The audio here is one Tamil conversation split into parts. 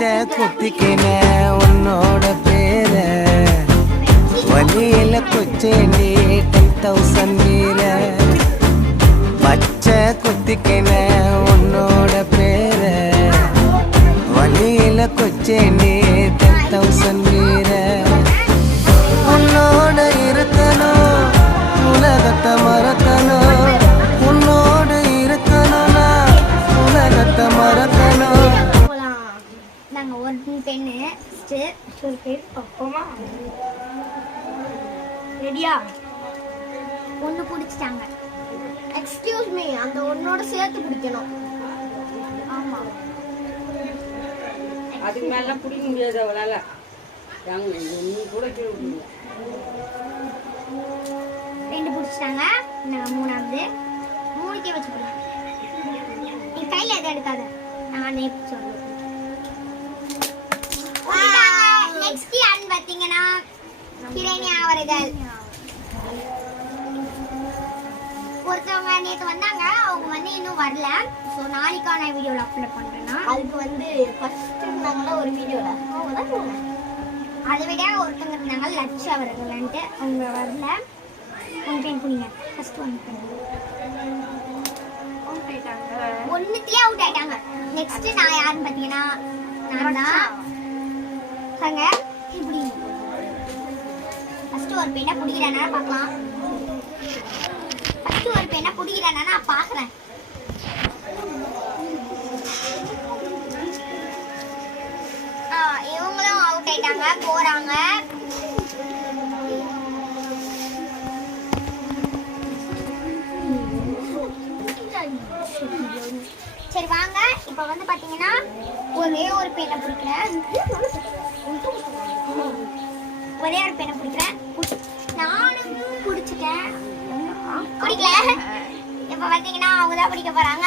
பச்சை குத்திக்கின உன்னோட பேர வழியில கொச்சேண்டி 10,000 வீர பச்சை குத்திக்கின உன்னோட பேர வழியில கொச்சேண்டி 10,000 வீர உன்னோட இருக்கணும் உலகத்தை மறக்கணும் உன்னோட இருக்கணும்னா உலகத்தை மறக்கணும். நாங்கள் ஒரு பெண்ணு ஒரு பேர் பக்கமா ரெடியா ஒன்று பிடிச்சிட்டாங்க. எக்ஸ்கியூஸ் மீ, அந்த ஒன்னோட சேர்த்து பிடிக்கணும். ஆமாம், அதுக்கு மேல பிடிக்க முடியாது அவளால. நீ கூட ரெண்டு பிடிச்சிட்டாங்க. நாங்கள் மூணாவது மூணுக்கே வச்சு போடலாம். நீ கையில் எதை எடுக்காத, நானே சொல்லுவேன். நெக்ஸ்ட் யாருன்னு பார்த்தீங்கன்னா கிரேனி அவர்கள். ஒருத்தவங்க நேற்று வந்தாங்க, அவங்க வந்து இன்னும் வரல. ஸோ நாளைக்கான வீடியோவில் அப்லோட் பண்ணுறேன்னா அதுக்கு வந்து ஃபர்ஸ்ட் இருந்தாங்களா ஒரு வீடியோவில் அவங்க தான் போனேன். அதை விட ஒருத்தவங்க இருந்தாங்க லட்சு அவர்கள்ன்ட்டு, அவங்க வரல. One pain புனிங்க first one pain ஒன்றுத்திலே out ஆயிட்டாங்க. நெக்ஸ்ட் நான் யாருன்னு பார்த்தீங்கன்னா நான் தான். பாருங்க இப்படி ஃபர்ஸ்ட் ஒரு பெண்ணை பிடிக்கிறேன்னா பார்க்கலாம். ஃபர்ஸ்ட் ஒரு பெண்ணை பிடிக்கிறேன்னா நான் பார்க்குறேன். இவங்களும் அவுட் ஆயிட்டாங்க, போறாங்க. சரி வாங்க, இப்போ வந்து பார்த்தீங்கன்னா ஒரே ஒரு பெண்ணை பிடிக்கிறேன். ஒரே ஒரு பெண்ணை பிடிக்கிறேன். நானும் பிடிச்சிட்டேன். பிடிக்கல. இப்போ பார்த்தீங்கன்னா அவங்க தான் பிடிக்க போறாங்க.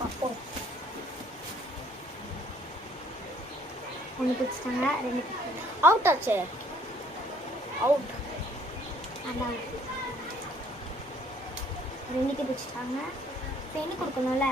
பார்ப்போம். ஒன்று பிடிச்சிட்டாங்க, ரெண்டு அவுட் ஆச்சு. அவுட் அந்த அவுட். ரெண்டுக்கு பிடிச்சிட்டாங்க. பெண்ணு கொடுக்கணும்ல.